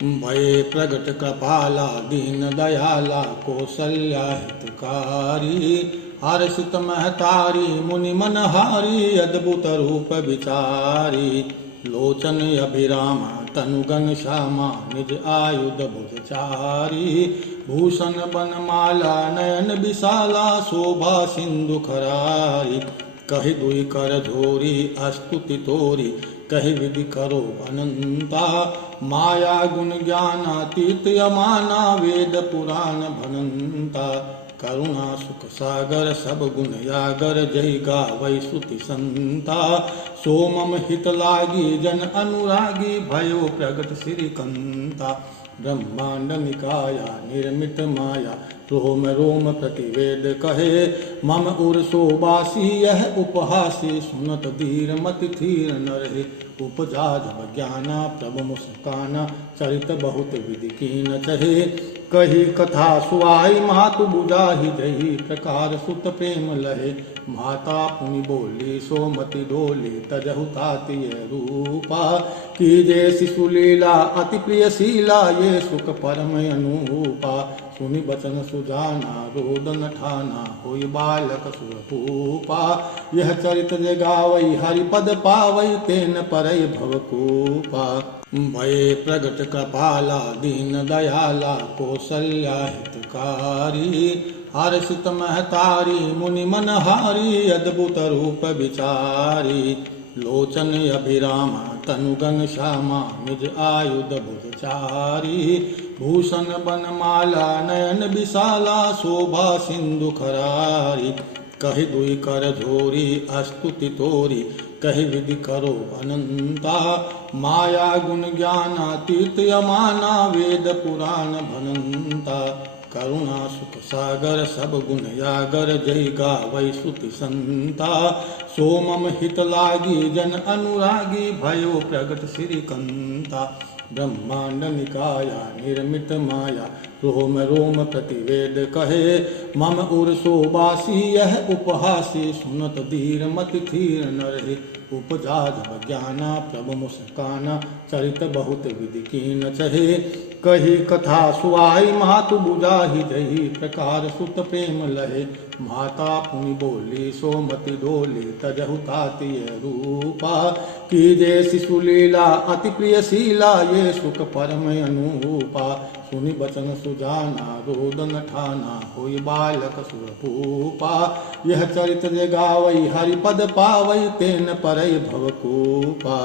भये प्रगट कृपाला दीन दयाला कौसल्या हितकारी। हर्षित महतारी मुनि मनहारी अद्भुत रूप विचारी। लोचन अभिरामा तनुगन श्यामा निज आयुध भुजचारी। भूषण बनमाला नयन विशाला शोभा सिंधु खरारी। कहि दुई कर झोरी अस्तुति तोरी कहि विधि करो अनंता। माया गुण ज्ञानातीत यमाना वेद पुराण भनंता। करुणा सुख सागर सब गुण यागर जय गावै श्रुति संता। सो मम हित लागी जन अनुरागी भयो प्रगट श्रीकंता। ब्रह्मांड निकाया निर्मित माया रोम रोम प्रतिवेद कहे। मम उर शोबासी यह उपहासी सुनत धीर मति थीर न रहे। उपजा जब ज्ञाना प्रभु मुस्काना चरित बहुत विधि कीन चहे। कही कथा सुहाई मातु बुझाहि जही प्रकार सुत प्रेम लहे। माता पुनि बोली सोमति डोली तजहु ताति रूपा। कीजे शिशु लीला अति प्रिय शीला ये सुख परम अनुरूपा। सुनि बचन सुजाना रोदन ठाना होई बालक सुरपूपा। यह चरित जगावई हरिपद पावई तेन परई भवकूपा। भये प्रगट कृपाला दीन दयाला कौसल्या हितकारी। हर्षित महतारी मुनि मनहारी अद्भुत रूप विचारी। लोचन अभिरामा तनुगन श्यामा निज आयुध भुजचारी। भूषण बनमाला नयन विशाला शोभा सिंधु खरारी। कहि दुई कर झोरी अस्तुति तोरी कहि विधि करो अनंता। माया गुण ज्ञानातीत यमाना वेद पुराण भनंता। करुणा सुख सागर सब गुण यागर जय गावै श्रुति संता। सो मम हित लागी जन अनुरागी भयो प्रगट श्रीकंता। ब्रह्मांड निकाया निर्मित माया रोम रोम प्रतिवेद कहे। मम उर शोबासी यह उपहासी सुनत धीर मति थीर न रहे। उपजा जब ज्ञाना प्रभु मुस्काना चरित बहुत विधि कीन चहे। कही कथा सुहाई मातु बुझाहि जही प्रकार सुत प्रेम लहे। माता पुनि बोली सोमति डोली तजहु ताति रूपा। कीजे शिशु लीला अति प्रिय शीला ये सुख परम अनुरूपा। सुनि बचन सुजाना रोदन ठाना होई बालक सुरपूपा। यह चरित जगावई हरिपद पावई तेन परई भवकूपा।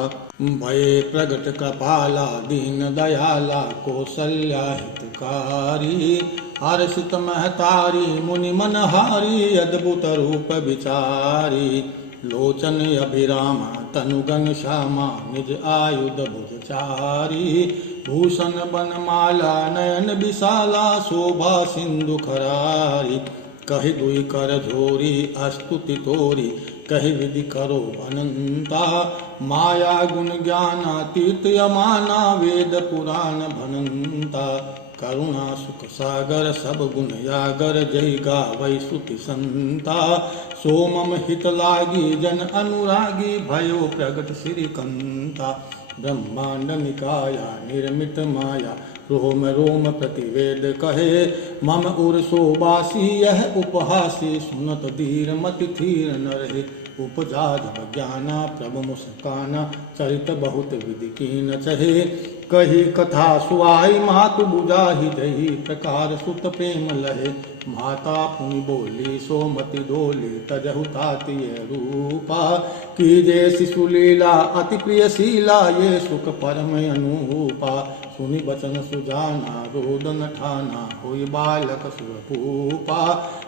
भये प्रगट कृपाला दीन दयाला कौसल्या हितकारी। हर्षित महतारी मुनि मनहारी अद्भुत रूप विचारी। लोचन अभिरामा तनुगन श्यामा निज आयुध भुजचारी। भूषण बनमाला नयन विशाला शोभा सिंधु खरारी। कहि दुई कर झोरी अस्तुति तोरी कहि विधि करो अनंता। माया गुण ज्ञानातीत यमाना वेद पुराण भनंता। करुणा सुख सागर सब गुण यागर जय गावै श्रुति संता। सो मम हित लागी जन अनुरागी भयो प्रगट श्रीकंता। ब्रह्मांड निकाया निर्मित माया रोम रोम प्रतिवेद कहे। मम उर शोबासी यह उपहासी सुनत धीर मति थीर न रहे। उपजा जब ज्ञाना प्रभु मुस्काना चरित बहुत विधि कीन चहे। कही कथा सुहाई मातु बुझाहि जही प्रकार सुत प्रेम लहे। माता पुनि बोली सोमति डोली तजहु ताति रूपा। कीजे शिशु लीला अति प्रिय शीला ये सुख परम अनुरूपा। सुनि बचन सुजाना रोदन ठाना होई बालक सुरपूपा।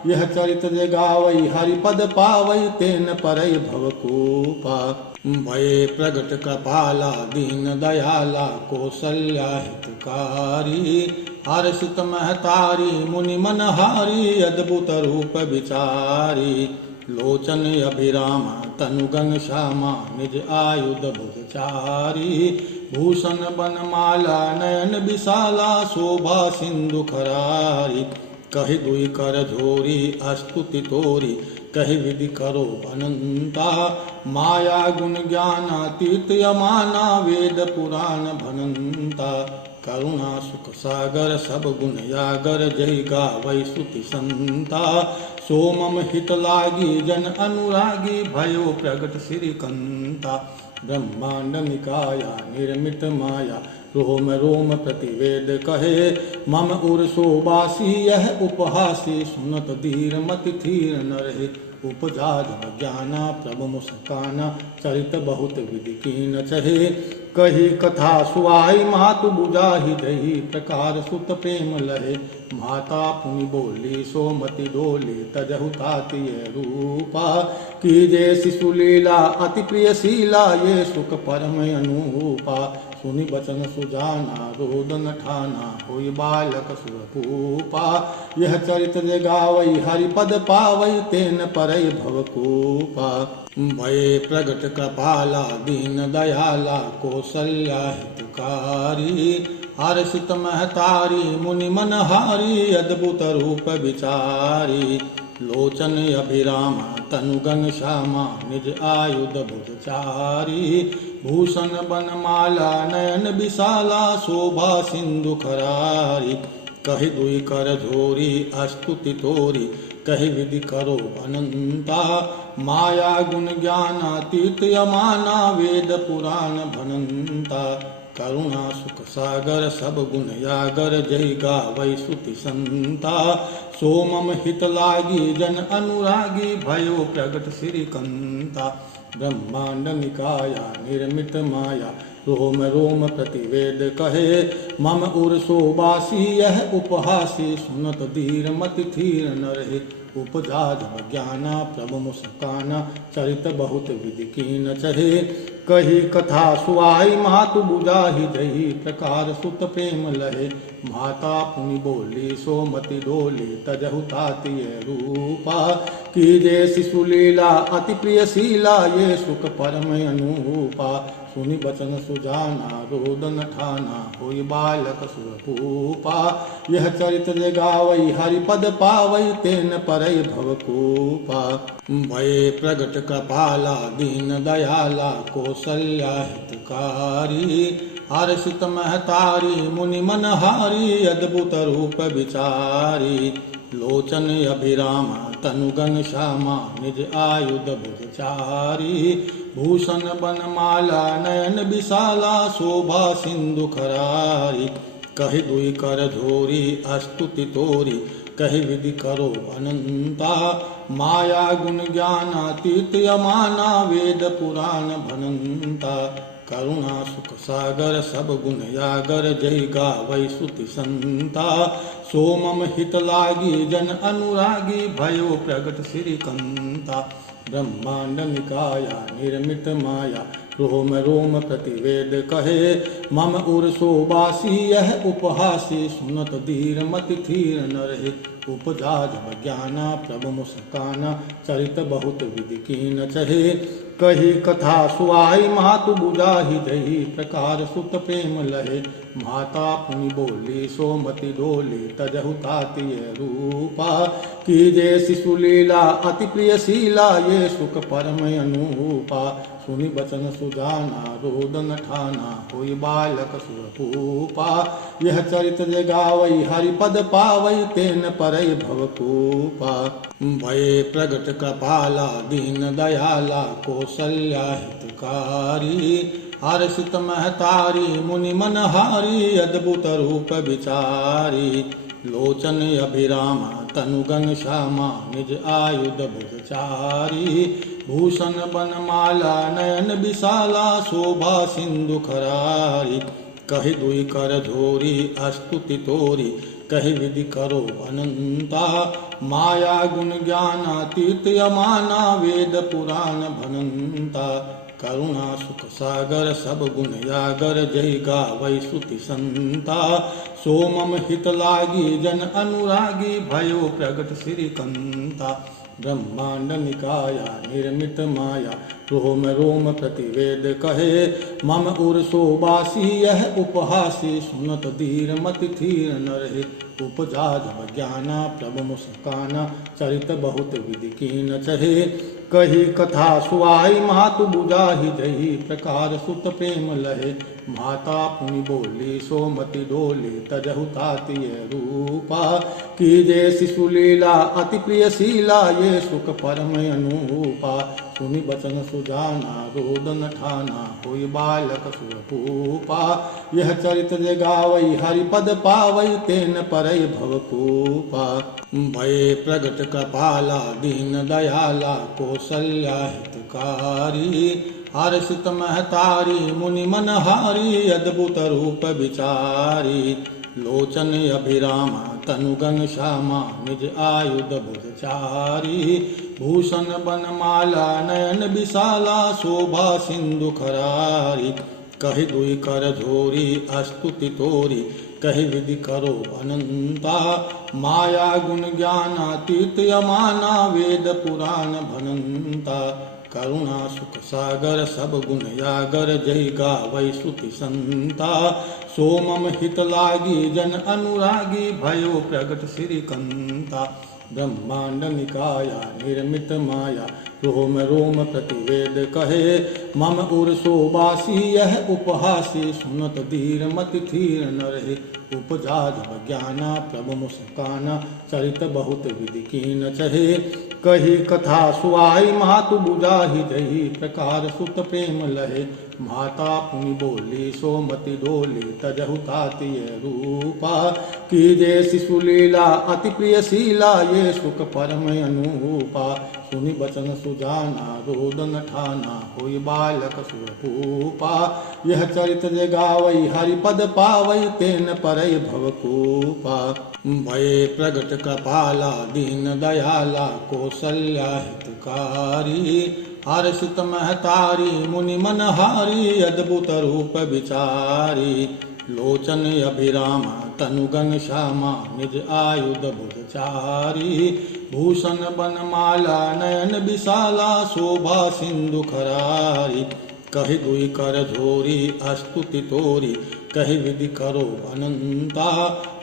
यह चरित जगावई हरिपद पावई तेन परई भवकूपा। भये प्रगट कृपाला दीन दयाला कौसल्या हितकारी। हर्षित महतारी मुनि मनहारी अद्भुत रूप विचारी। लोचन अभिरामा तनुगन श्यामा निज आयुध भुजचारी। भूषण बनमाला नयन विशाला शोभा सिंधु खरारी। कहि दुई कर झोरी अस्तुति तोरी कहि विधि करो अनंता। माया गुण ज्ञानातीत यमाना वेद पुराण भनंता। करुणा सुख सागर सब गुण यागर जय गावै स्तुति संता। सो मम हित लागी जन अनुरागी भयो प्रगट श्रीकंता। ब्रह्मांड निकाया निर्मित माया रोम रोम प्रतिवेद कहे। मम उर शोबासी यह उपहासी सुनत धीर मति थीर न रहे। उपजा जब ज्ञाना प्रभु मुस्काना चरित बहुत विधि कीन चहे। कही कथा सुहाई मातु बुझाहि दही प्रकार सुत प्रेम लहे। माता पुनि बोली सोमति डोली तजहु ताति ये रूपा। कीजे शिशु लीला अति प्रिय शीला ये सुख परम अनूपा। सुनि बचन सुजाना रोदन ठाना होई बालक सुरपूपा। यह चरित गावई हरिपद पावई तेन परई भवकूपा। भय प्रगट कृपाला दीन दयाला कौसल्या हितकारी। हर्षित महतारी मुनि मनहारी अद्भुत रूप विचारी। लोचन अभिरामा तनुगन श्यामा निज आयुध भुजचारी। भूषण बनमाला नयन विशाला शोभा सिंधु खरारी। कहि दुई कर झोरी अस्तुति तोरी कहि विधि करो अनंता। माया गुण ज्ञानातीत यमाना वेद पुराण भनंता। करुणा सुख सागर सब गुण यागर जय गावै स्तुति संता। सो मम हित लागी जन अनुरागी भयो प्रगट श्रीकंता। ब्रह्मांड निकाया निर्मित माया रोम रोम प्रतिवेद कहे। मम उर शोबासी यह उपहासी सुनत धीर मति थीर न रहे। उपजा जब ज्ञाना प्रभु मुस्काना चरित बहुत विधि कीन चहे। कही कथा सुहाई मातु बुझाहि दही प्रकार सुत प्रेम लहे। माता पुनि बोली सोमति डोली तजहु ताति ये रूपा। कीजे शिशु लीला अति प्रिय शीला ये सुख परम अनूपा। सुनि बचन सुजाना रोदन ठाना होई बालक सुरपूपा। यह चरित गावई हरिपद पावई तेन परई भवकूपा। भय प्रगट कृपाला दीन दयाला कौसल्या हितकारी। हर्षित महतारी मुनि मनहारी अद्भुत रूप विचारी। लोचन अभिरामा तनुगन श्यामा निज आयुध भुजचारी। भूषण बनमाला नयन विशाला शोभा सिंधु खरारी। कहि दुई कर झोरी अस्तुति तोरी कहि विधि करो अनंता। माया गुण ज्ञानातीत यमाना वेद पुराण भनंता। करुणा सुख सागर सब गुण यागर जय गावै स्तुति संता। सो मम हित लागी जन अनुरागी भयो प्रगट श्रीकंता। ब्रह्मांड निकाया निर्मित माया रोम रोम प्रतिवेद कहे। मम उर शोबासी यह उपहासी सुनत धीर मति थीर न रहे। उपजा जब ज्ञाना प्रभु मुस्काना चरित बहुत विधि कीन चहे। कही कथा सुहाई मातु बुझाहि दही प्रकार सुत प्रेम लहे। माता पुनि बोली सोमति डोली तजहु ताति ये रूपा। कीजे शिशु लीला अति प्रिय शीला ये सुख परम अनूपा। सुनि बचन सुजाना रोदन ठाना होई बालक सुरपूपा। यह चरित गावई हरिपद पावई तेन परई भवकूपा। भय प्रगट कृपाला दीन दयाला कौसल्या हितकारी। हर्षित महतारी मुनि मनहारी अद्भुत रूप विचारी। लोचन अभिरामा तनुगन श्यामा निज आयुध भुजचारी। भूषण बनमाला नयन विशाला शोभा सिंधु खरारी। कहि दुई कर झोरी अस्तुति तोरी कहि विधि करो अनंता। माया गुण ज्ञानातीत यमाना वेद पुराण भनंता। करुणा सुख सागर सब गुण यागर जय गावै स्तुति संता। सो मम हित लागी जन अनुरागी भयो प्रगट श्रीकंता। ब्रह्मांड निकाया निर्मित माया रोम रोम प्रतिवेद कहे। मम उर शोबासी यह उपहासी सुनत धीर मति थीर न रहे। उपजा जब ज्ञाना प्रभु मुस्काना चरित बहुत विधि कीन चहे। कही कथा सुहाई मातु बुझाहि दही प्रकार सुत प्रेम लहे। माता पुनि बोली सोमति डोली तजहु तातिय रूपा। कीजे शिशु लीला अति प्रिय शीला ये सुख परम अनूपा। सुनि बचन सुजाना रोदन ठाना होई बालक सुरपूपा। यह चरित जे गावई हरिपद पावई तेन परई भवकूपा। भय प्रगट कृपाला दीन दयाला कौसल्या हितकारी। हर्षित महतारी मुनि मनहारी अद्भुत रूप विचारी। लोचन अभिरामा तनुगन श्यामा निज आयुध बुधचारी। भूषण बनमाला नयन विशाला शोभा सिंधु खरारी। कहि दुई कर झोरी अस्तुति तोरी कहि विधि करो अनंता। माया गुण ज्ञानातीत यमाना वेद पुराण भनंता। करुणा सुख सागर सब गुण यागर जय गावै श्रुति संता। सोमम हित लागी जन अनुरागी भयो प्रगट श्रीकंता। ब्रह्मांड निकाया निर्मित माया रोम रोम प्रतिवेद कहे। मम उर शोबासी यह उपहासी सुनत धीर मति थीर न रहे। उपजा जब ज्ञाना प्रभु मुस्काना चरित बहुत विधि कीन चहे। कही कथा सुआई मातु बुझाहि जही प्रकार सुत प्रेम लहे। माता पुनि बोली सोमति डोली तजहु तातिय रूपा। कीजे शिशु लीला अति प्रिय शीला ये सुख परम अनूपा। सुनि बचन सुजाना रोदन ठाना होई बालक सुरपूपा। यह चरित जे गावई हरिपद पावई तेन परई भवकूपा। भय प्रगट कृपाला दीन दयाला कौसल्या हितकारी। हर्षित महतारी मुनि मनहारी अद्भुत रूप विचारी। लोचन अभिरामा तनुगन श्यामा निज आयुध बुधचारी। भूषण बनमाला नयन विशाला शोभा सिंधु खरारी। कहि दुई कर झोरी अस्तुति तोरी कहि विधि करो अनंता।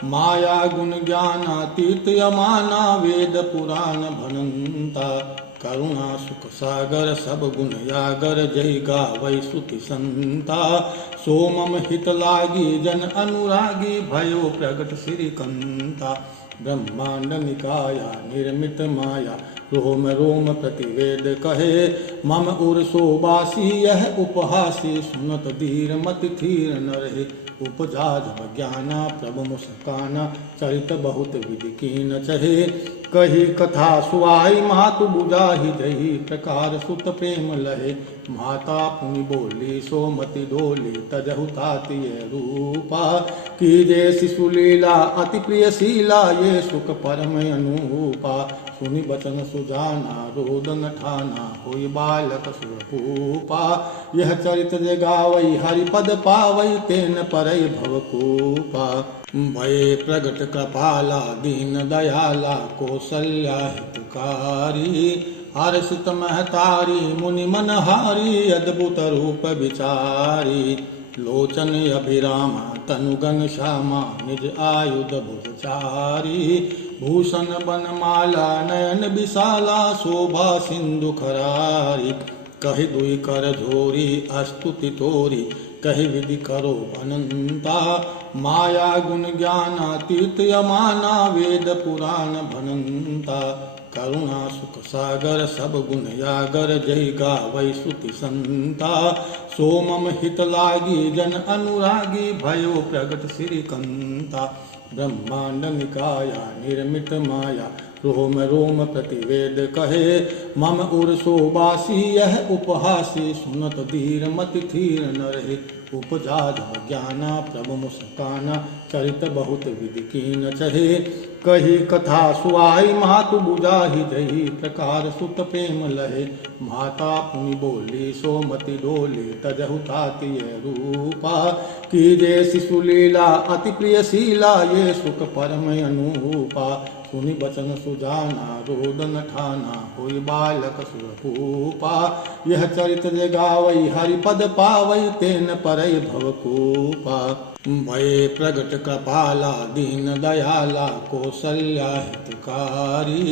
माया गुण ज्ञानातीत यमाना वेद पुराण भनंता। करुणा सुख सागर सब गुण यागर जय गावै श्रुति संता। सोमम हित लागी जन अनुरागी भयो प्रगट श्रीकंता। ब्रह्मांड निकाया निर्मित माया रोम रोम प्रतिवेद कहे। मम उर शोबासी यह उपहासी सुनत धीर मति थीर न रहे। उपजा जब ज्ञाना प्रभु मुस्काना चरित बहुत विधि कीन चहे। कही कथा सुआई मातु बुझाहि जही प्रकार सुत प्रेम लहे। माता पुनि बोली सोमति डोली तजहु तातिय रूपा। कीजे शिशु लीला अति प्रिय शीला ये सुख परम अनूपा। सुनि बचन सुजाना रोदन ठाना होई बालक सुरपूपा। यह चरित जे गावई हरिपद पावई तेन परई भवकूपा। भय प्रगट कृपाला दीन दयाला कौसल्या हितकारी। हर्षित महतारी मुनि मनहारी अद्भुत रूप विचारी। लोचन अभिरामा तनुगन श्यामा निज आयुध बुधचारी। भूषण बनमाला नयन विशाला शोभा सिंधु खरारी। कहि दुई कर झोरी अस्तुति तोरी कहि विधि करो अनंता। माया गुण ज्ञानातीत यमाना वेद पुराण भनंता। करुणा सुख सागर सब गुण यागर जय गावै श्रुति संता। सोमम हित लागी जन अनुरागी भयो प्रगट श्रीकंता। ब्रह्मांड निकाया निर्मित माया रोम रोम प्रतिवेद कहे। मम उर शोबासी यह उपहासी सुनत धीर मति थीर न रहे। उपजा जब ज्ञाना प्रभु मुस्काना चरित बहुत विधि कीन चहे। कही कथा सुआई मातु बुझाहि जही प्रकार सुत प्रेम लहे। माता पुनि बोली सोमति डोली तजहु तातिय रूपा। कीजे शिशु लीला अति प्रिय शीला ये सुख परम अनूपा। सुनि बचन सुजाना रोदन ठाना होई बालक सुरपूपा। यह चरित जे गावई हरिपद पावई तेन परई भवकूपा। भय प्रगट कृपाला दीन दयाला कौसल्या हितकारी।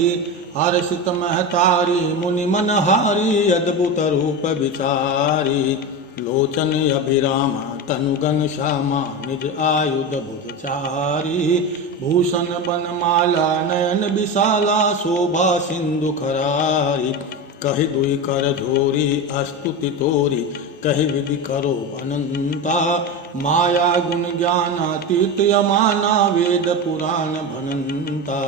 हर्षित महतारी मुनि मनहारी अद्भुत रूप विचारी। लोचन अभिरामा तनुगन श्यामा निज आयुध बुधचारी। भूषण बनमाला नयन विशाला शोभा सिंधु खरारी। कहि दुई कर झोरी अस्तुति तोरी कहि विधि करो अनंता। माया गुण ज्ञानातीत यमाना वेद पुराण भनंता।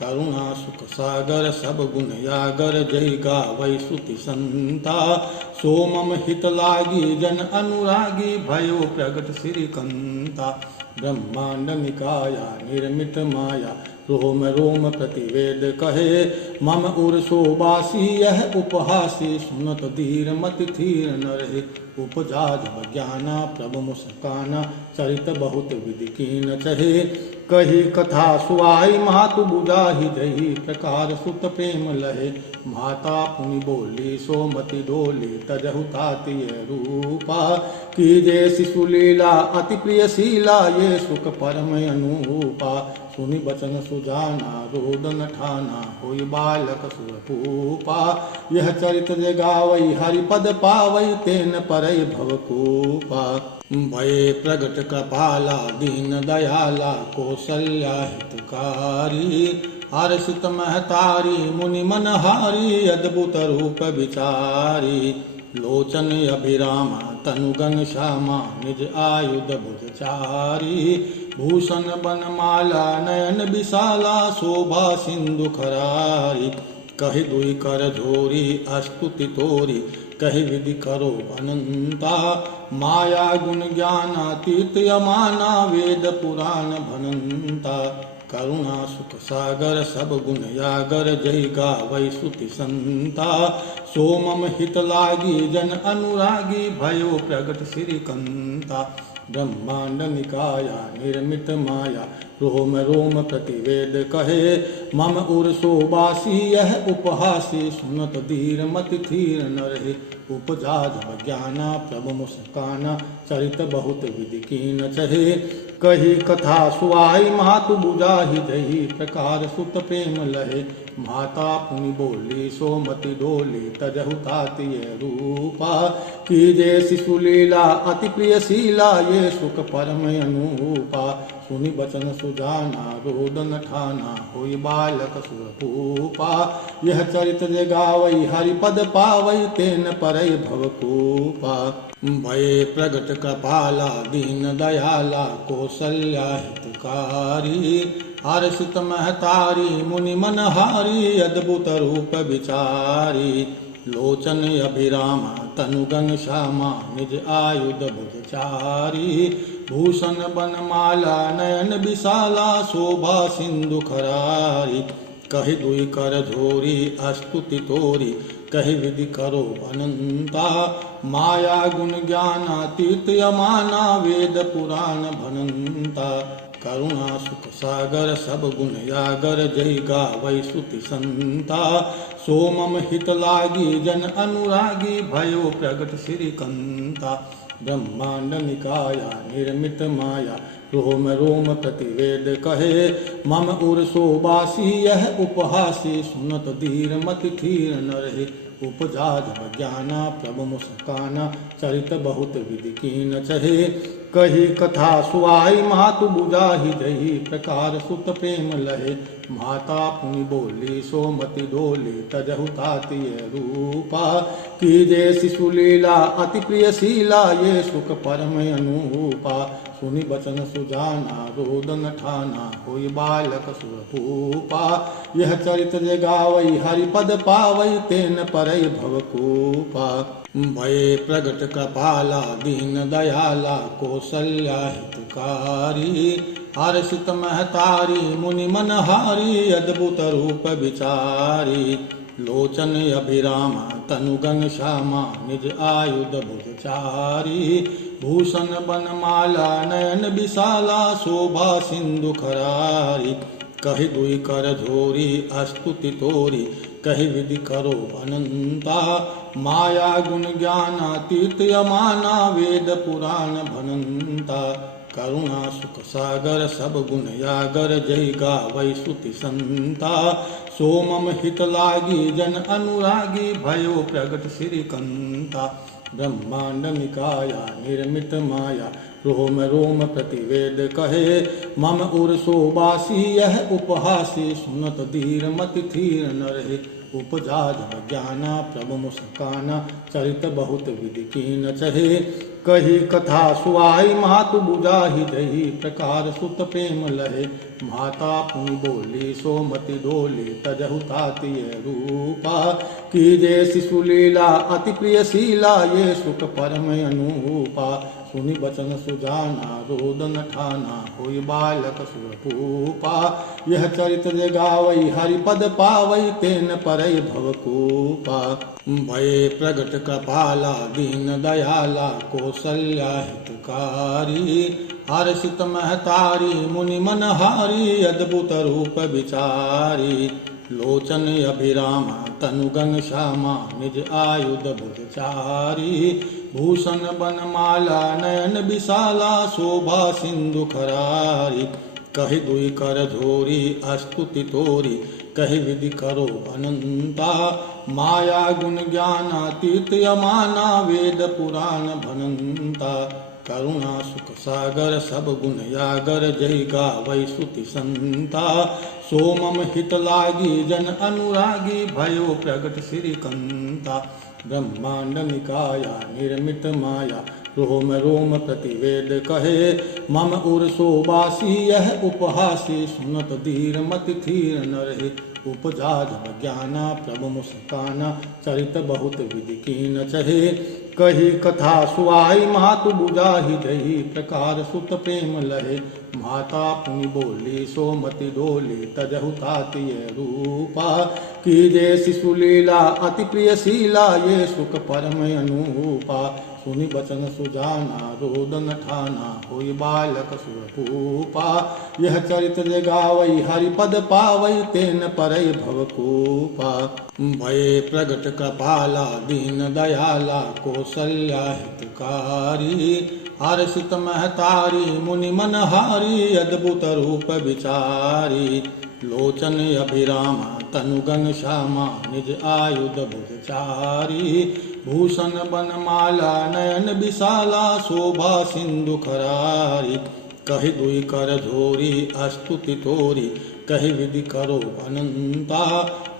करुणा सुख सागर सब गुण यागर जय गावै श्रुति संता। सो मम हित लागी जन अनुरागी भयो प्रगट श्रीकंता। ब्रह्मांड निकाया निर्मित माया रोम रोम प्रतिवेद कहे। मम उर शोबासी यह उपहासी सुनत धीर मति थीर न रहे। उपजा जब ज्ञाना प्रभु मुस्काना चरित बहुत विधि कीन चहे। कही कथा सुआई मातु बुझाहि जही प्रकार सुत प्रेम लहे। माता पुनि बोली सोमति डोली तजहु ताति रूपा। कीजे शिशु लीला अति प्रिय शीला ये सुख परम अनुपा। सुनि बचन सुजाना रोदन ठाना होई बालक सुरपूपा। यह चरित जगावई हरिपद पावई तेन परई भवकूपा। भये प्रगट कृपाला दीन दयाला कौसल्या हितकारी। हर्षित महतारी मुनि मनहारी अद्भुत रूप विचारी। लोचन अभिरामा तनुगन श्यामा निज आयुध बुधचारी। भूषण बनमाला नयन विशाला शोभा सिंधु खरारी। कहि दुई कर झोरी अस्तुति तोरी कहि विधि करो अनंता। माया गुण ज्ञानातीत यमाना वेद पुराण भनंता। करुणा सुख सागर सब गुण यागर जय गावै श्रुति संता। सो मम हित लागी जन अनुरागी भयो प्रगट श्रीकंता। ब्रह्मांड निकाया निर्मित माया रोम रोम प्रतिवेद कहे। मम उर शोबासी यह उपहासी सुनत धीर मति थीर न रहे। उपजा जब ज्ञाना प्रभु मुस्काना चरित बहुत विधि कीन चहे। कही कथा सुआई मातु बुझाहि जही प्रकार सुत प्रेम लहे। माता पुनि बोली सोमति डोली तजहु ताति रूपा। कीजे शिशु लीला अति प्रिय शीला ये सुख परम अनुपा। सुनि बचन सुजाना रोदन ठाना होई बालक सुरपूपा। यह चरित जगावई हरिपद पावई तेन परई भवकूपा। भये प्रगट कृपाला दीन दयाला कौसल्या हितकारी। हर्षित महतारी मुनि मनहारी अद्भुत रूप विचारी। लोचन अभिरामा तनुगन श्यामा निज आयुध बुधचारी। भूषण बनमाला नयन विशाला शोभा सिंधु खरारी। कहि दुई कर झोरी अस्तुति तोरी कहि विधि करो अनंता। माया गुण ज्ञानातीत यमाना वेद पुराण भनंता। करुणा सुख सागर सब गुण यागर जय गावै श्रुति संता। सो मम हित लागी जन अनुरागी भयो प्रगट श्रीकंता। ब्रह्मांड निकाया निर्मित माया रोम रोम प्रतिवेद कहे। मम उर शोबासी यह उपहासी सुनत धीर मति थीर न रहे। उपजा जब ज्ञाना प्रभु मुस्काना चरित बहुत विधि कीन चहे। कही कथा सुआई मातु बुझाहि जही प्रकार सुत प्रेम लहे। माता पुनि बोली सोमति डोली तजहु ताति रूपा। कीजे शिशु लीला अति प्रिय शीला ये सुख परम अनुपा। सुनि बचन सुजाना रोदन ठाना होई बालक सुरपूपा। यह चरित जगावई हरिपद पावई तेन परई भवकूपा। भये प्रगट कृपाला दीन दयाला कौसल्या हितकारी। हर्षित महतारी मुनि मनहारी अद्भुत रूप विचारी। लोचन अभिरामा तनुगन श्यामा निज आयुध बुधचारी। भूषण बनमाला नयन विशाला शोभा सिंधु खरारी। कहि दुई कर झोरी अस्तुति तोरी कहि विधि करो अनंता। माया गुण ज्ञानातीत यमाना वेद पुराण भनंता। करुणा सुख सागर सब गुण यागर जय गावै श्रुति संता। सो मम हित लागी जन अनुरागी भयो प्रगट श्रीकंता। ब्रह्मांड निकाया निर्मित माया रोम रोम प्रतिवेद कहे मम उर्सो बासी यह उपहासी सुनत धीर मति थीर न रहे उपजा जब ज्ञाना प्रभु मुस्काना चरित बहुत विधि कीन चहे कही कथा सुआई मातु बुझाहि जही प्रकार सुत प्रेम लहे माता पुनि बोली सोमति डोली तजहु ताति रूपा कीजे शिशु लीला अति प्रिय शीला ये सुख परम अनुपा सुनि बचन सुजाना रोदन ठाना होई बालक सुरपूपा यह चरित गावई हरिपद पावई तेन परई भवकूपा भय प्रगट कृपाला दीन दयाला कौसल्या हितकारी हर्षित महतारी मुनि मनहारी अद्भुत रूप विचारी लोचन अभिरामा तनुगन श्यामा निज आयुध बुधचारी भूषण बनमाला नयन विशाला शोभा सिंधु खरारी कहि दुई कर झोरी अस्तुति तोरी कहि विधि करो अनंता माया गुण ज्ञानातीत यमाना वेद पुराण भनंता करुणा सुख सागर सब गुण यागर जय गावै सुति संता सोमम हित लागी जन अनुरागी भयो प्रगट श्रीकंता ब्रह्मांड निकाया निर्मित माया रोम रोम प्रतिवेद कहे मम उर्सो बासी यह उपहासी सुनत धीर मति थीर न रहे उपजा जब ज्ञाना प्रभु मुस्काना चरित बहुत विधि कीन चहे कही कथा सुआई मातु बुझाहि जही प्रकार सुत प्रेम लहे माता पुनि बोली सोमति डोली तजहु ताति रूपा कीजे शिशु लीला अति प्रिय शीला ये सुख परम अनुपा सुनि बचन सुजाना रोदन ठाना होई बालक सुरपूपा यह चरित गावई हरिपद पावई तेन परई भवकूपा भय प्रगट कृपाला दीन दयाला कौसल्या हितकारी हर्षित महतारी मुनि मनहारी अद्भुत रूप विचारी लोचन अभिरामा तनुगन श्यामा निज आयुध बुधचारी भूषण बनमाला नयन विशाला शोभा सिंधु खरारी कहि दुई कर झोरी अस्तुति तोरी कहि विधि करो अनंता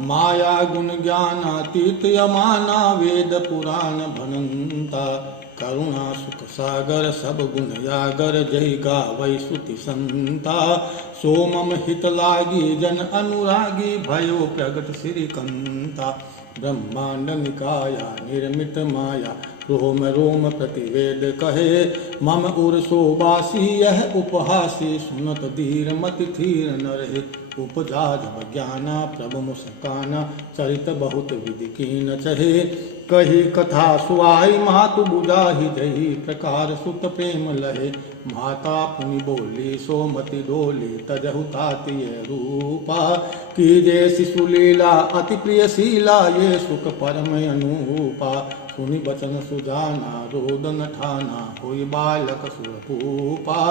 माया गुण ज्ञानातीत यमाना वेद पुराण भनंता करुणा सुख सागर सब गुण यागर जय गावै सुति संता सोमम हित लागी जन अनुरागी भयो प्रगट श्रीकंता ब्रह्मांड निकाया निर्मित माया रोम रोम प्रतिवेद कहे मम उर्सो बासी यह उपहासी सुनत धीर मति थीर न रहे उपजा जब ज्ञाना प्रभु मुस्काना चरित बहुत विधि कीन चहे कही कथा सुआई मातु बुझाहि जही प्रकार सुत प्रेम लहे माता पुनि बोली सोमति डोली तजहु ताति रूपा कीजे शिशु लीला अति प्रिय शीला ये सुख परम अनुपा सुनि बचन सुजाना रोदन ठाना होई बालक सुरपूपा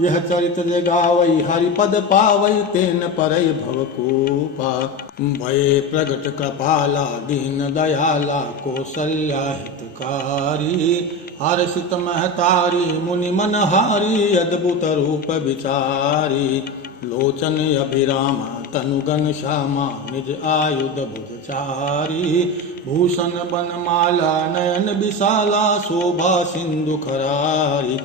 यह चरित गावई हरिपद पावई तेन परई भवकूपा भय प्रगट कृपाला दीन दयाला कौसल्या हितकारी हर्षित महतारी मुनि मनहारी अद्भुत रूप विचारी लोचन अभिरामा तनुगन श्यामा निज आयुध बुधचारी भूषण बनमाला नयन विशाला शोभा सिंधु खरारी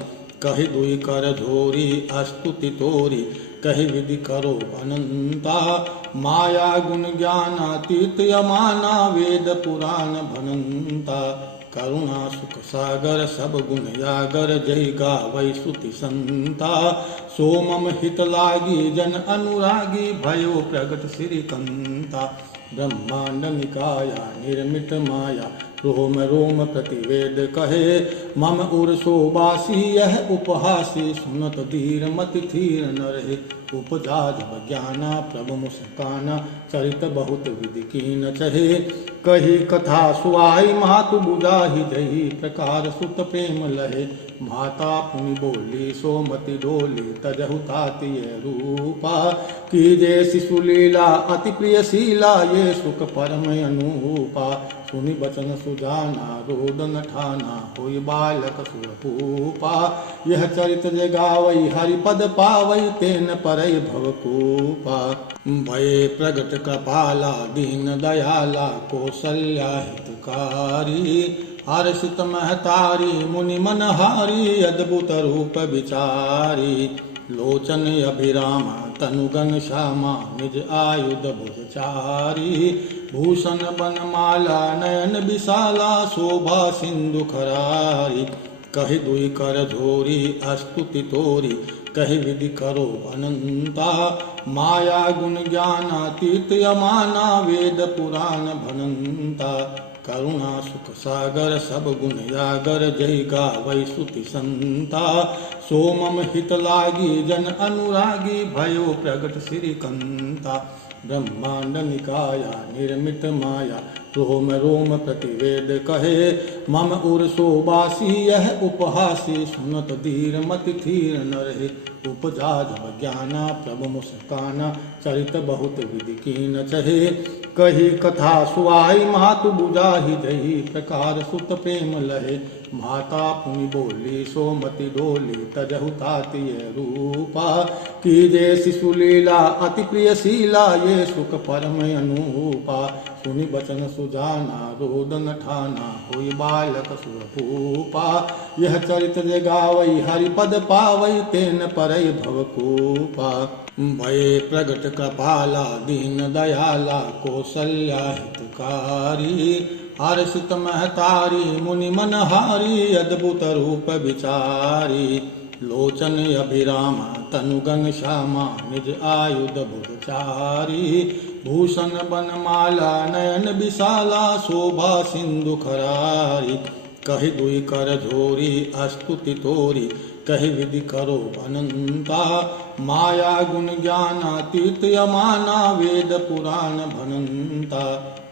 कहि दुई कर झोरी अस्तुति तोरी कहि विधि करो अनंता माया गुण ज्ञानातीत यमाना वेद पुराण भनंता करुणा सुख सागर सब गुण यागर जय गावै सुति संता सोमम हित लागी जन अनुरागी भयो प्रगट श्रीकंता ब्रह्मांड निकाया निर्मित माया रोम रोम प्रतिवेद कहे मम उर्सो बासी यह उपहासी सुनत धीर मति थीर न रहे उपजा जब ज्ञाना प्रभु मुस्काना चरित बहुत विधि कीन चहे कही कथा सुआई मातु बुझाहि जही प्रकार सुत प्रेम लहे माता पुनि बोली सोमति डोली तजहु तात ये रूपा। कीजे शिशु लीला अति प्रिय शीला ये सुख परम अनूपा। सुनि बचन सुजाना रोदन ठाना होई बालक सुरपूपा। यह चरित जे गावई हरिपद पावई तेन परई भवकूपा। भये प्रगट कृपाला दीन दयाला कौसल्या हितकारी। हर्षित महतारी मुनि मनहारी अद्भुत रूप विचारी। लोचन अभिरामा तनुगन श्यामा निज आयुध भुजचारी। भूषण बनमाला नयन विशाला शोभा सिंधु खरारी। कहि दुई कर झोरी अस्तुति तोरी कहि विधि करो अनंता। माया गुण ज्ञानातीत यमाना वेद पुराण भनंता। करुणा सुख सागर सब गुण यागर जय गावै सुति संता। सोमम हित लागी जन अनुरागी भयो प्रगट श्रीकंता। ब्रह्मांड निकाया निर्मित माया रोम रोम प्रतिवेद कहे। मम उर शोबासी यह उपहासी सुनत धीर मति थीर न रहे। उपजा जब ज्ञाना प्रभु मुस्काना चरित बहुत विधि कीन चहे। कही कथा सुहाई मातु बुझाही जही प्रकार सुत प्रेम लहे। माता पुनि बोली सोमति डोली तजहु तात ये रूपा। कीजे शिशु लीला अति प्रिय शीला ये सुख परम अनूपा। सुनि बचन सुजाना रोदन ठाना होई बालक सुरपूपा। यह चरित जे गावई हरिपद पावई तेन परई भवकूपा। भये प्रगट कृपाला दीन दयाला कौसल्या हितकारी। हर्षित महतारी मुनि मनहारी अद्भुत रूप विचारी। लोचन अभिरामा तनुगन श्यामा निज आयुध भुजचारी। भूषण बनमाला नयन विशाला शोभा सिंधु खरारी। कहि दुई कर झोरी अस्तुति तोरी कहि विधि करो अनंता। माया गुण ज्ञानातीत यमाना वेद पुराण भनंता।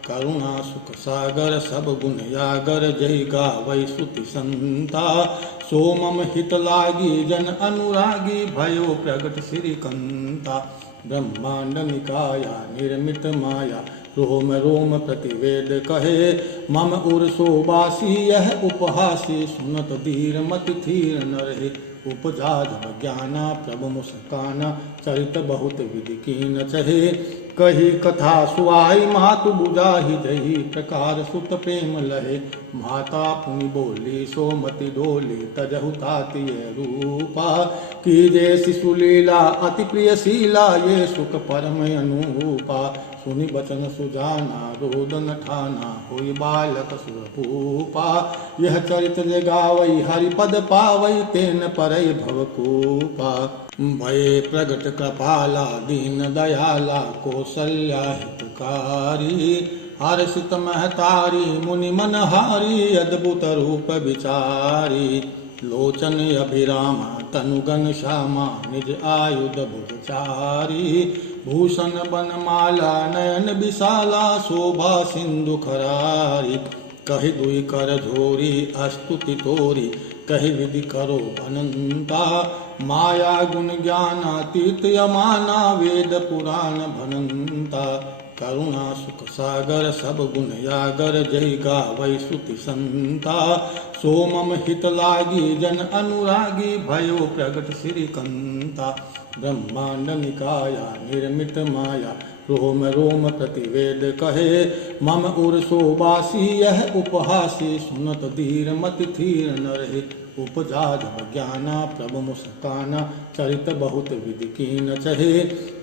करुणा सुख सागर सब गुण यागर जय गावै सुति संता। सोमम हित लागी जन अनुरागी भयो प्रगट श्रीकंता। ब्रह्मांड निकाया निर्मित माया रोम रोम प्रतिवेद कहे। मम उर शोबासी यह उपहासी सुनत धीर मति थीर न रहे। उपजा जब ज्ञाना प्रभु मुस्काना चरित बहुत विधि कीन चहे। कही कथा सुहाई मातु बुझाही जही प्रकार सुत प्रेम लहे। माता पुनि बोली सोमति डोली तजहु तात ये रूपा। कीजे शिशु लीला अति प्रिय शीला ये सुख परम अनूपा। सुनि बचन सुजाना रोदन ठाना होई बालक सुरपूपा। यह चरित जे गावई हरिपद पावई तेन परई भवकूपा। भये प्रगट कृपाला दीन दयाला कौसल्या हितकारी। हर्षित महतारी मुनि मनहारी अद्भुत रूप विचारी। लोचन अभिरामा तनुगन श्यामा निज आयुध भुजचारी। भूषण बनमाला नयन विशाला शोभा सिंधु खरारी। कहि दुई कर झोरी अस्तुति तोरी कहि विधि करो अनंता। माया गुण ज्ञानातीत यमाना वेद पुराण भनंता। करुणा सुख सागर सब गुण यागर जय गावै सुति संता। सोमम हित लागी जन अनुरागी भयो प्रगट श्रीकंता। ब्रह्मांड निकाया निर्मित माया रोम रोम प्रतिवेद कहे। मम उर शोबासी यह उपहासी सुनत धीर मति थीर न रहे। उपजा जब ज्ञाना प्रभु मुस्काना चरित बहुत विधि कीन चहे।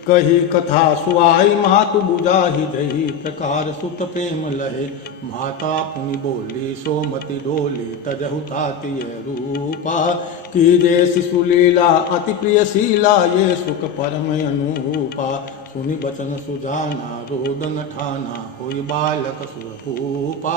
कही कथा सुहाई मातु बुझाही जही प्रकार सुत प्रेम लहे। माता पुनि बोली सोमति डोली तजहु तात ये रूपा। कीजे शिशु लीला अति प्रिय शीला ये सुख परम अनूपा। सुनि बचन सुजाना रोदन ठाना होई बालक सुरपूपा।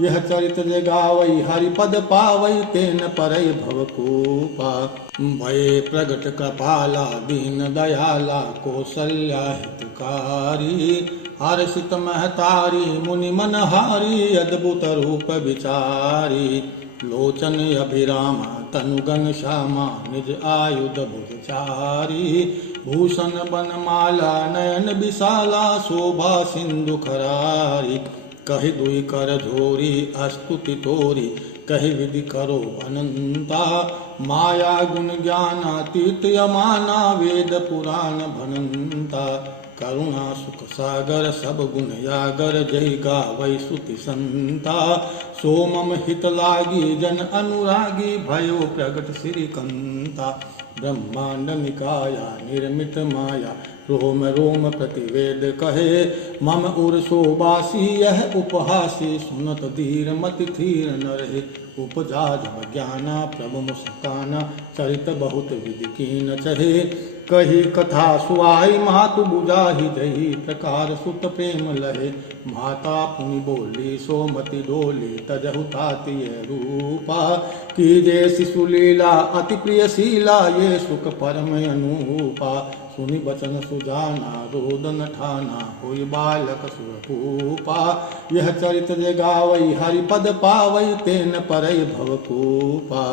यह चरित जे गावई हरिपद पावई तेन परई भवकूपा। भये प्रगट कृपाला दीन दयाला कौसल्या हितकारी। हर्षित महतारी मुनि मनहारी अद्भुत रूप विचारी। लोचन अभिरामा तनुगन श्यामा निज आयुध बुधचारी भूषण बनमाला नयन विशाला शोभा सिंधु खरारी कहि दुई कर झोरी अस्तुति तोरी कहि विधि करो अनंता माया गुण ज्ञानातीत यमाना वेद पुराण भनंता करुणा सुख सागर सब गुण यागर जय गावै सुति संता सो मम हित लागी जन अनुरागी भयो प्रगट श्रीकंता ब्रह्मांड निकाया निर्मित माया रोम रोम प्रतिवेद कहे मम उर शोबासी यह उपहासी सुनत धीर मति थीर न रहे उपजा जब ज्ञाना प्रभु मुस्काना चरित बहुत विधि कीन चहे कही कथा सुहाई मातु बुझाही जही प्रकार सुत प्रेम लहे माता पुनि बोली सोमति डोली तजहु ताति रूपा कीजे शिशु लीला अति प्रियशीला ये सुख परम अनूपा सुनि बचन सुजाना रोदन ठाना होई बालक सुरपूपा यह चरित जगावई हरिपद पावई तेन परई भवकूपा